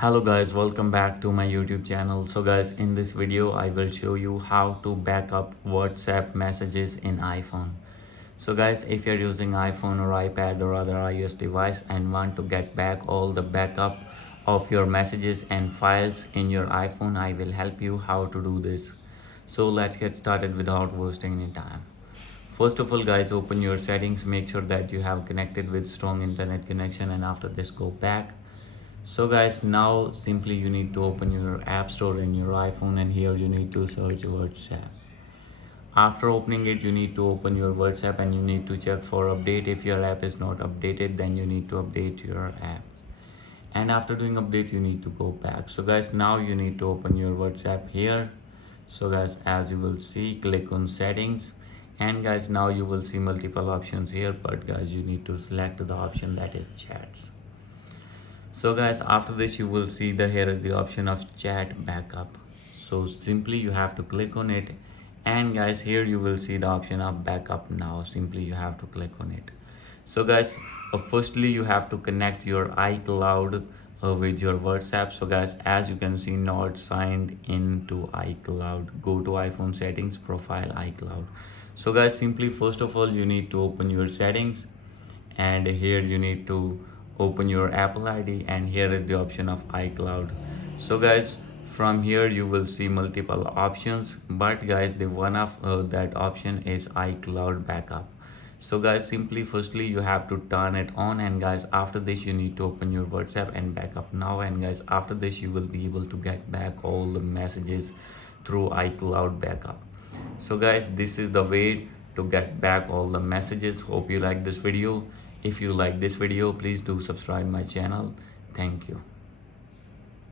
Hello guys, welcome back to my YouTube channel. So guys, in this video I will show you how to back up WhatsApp messages in iPhone. So guys, if you're using iPhone or iPad or other iOS device and want to get back all the backup of your messages and files in your iPhone, I will help you how to do this. So let's get started without wasting any time. First of all guys, open your settings, make sure that you have connected with strong internet connection, and after this go back. So guys, now simply you need to open your app store in your iPhone, and here you need to search WhatsApp. After opening it, you need to open your WhatsApp and you need to check for update. If your app is not updated, then you need to update your app. And after doing update, you need to go back. So guys, now you need to open your WhatsApp here. So guys, as you will see, click on settings, and guys, now you will see multiple options here, but guys, you need to select the option that is chats. So guys, after this you will see here is the option of chat backup. So simply you have to click on it, and guys, here you will see the option of backup now. Simply you have to click on it. So guys, firstly you have to connect your iCloud with your WhatsApp. So guys, as you can see, not signed into iCloud. Go to iPhone settings, profile, iCloud. So guys, simply first of all you need to open your settings, and here you need to open your Apple ID, and here is the option of iCloud. So guys, from here you will see multiple options, but guys, the one of that option is iCloud backup. So guys, simply firstly you have to turn it on, and guys, after this you need to open your WhatsApp and backup now, and guys, after this you will be able to get back all the messages through iCloud backup. So guys, this is the way to get back all the messages. Hope you like this video. If you like this video, please do subscribe my channel. Thank you.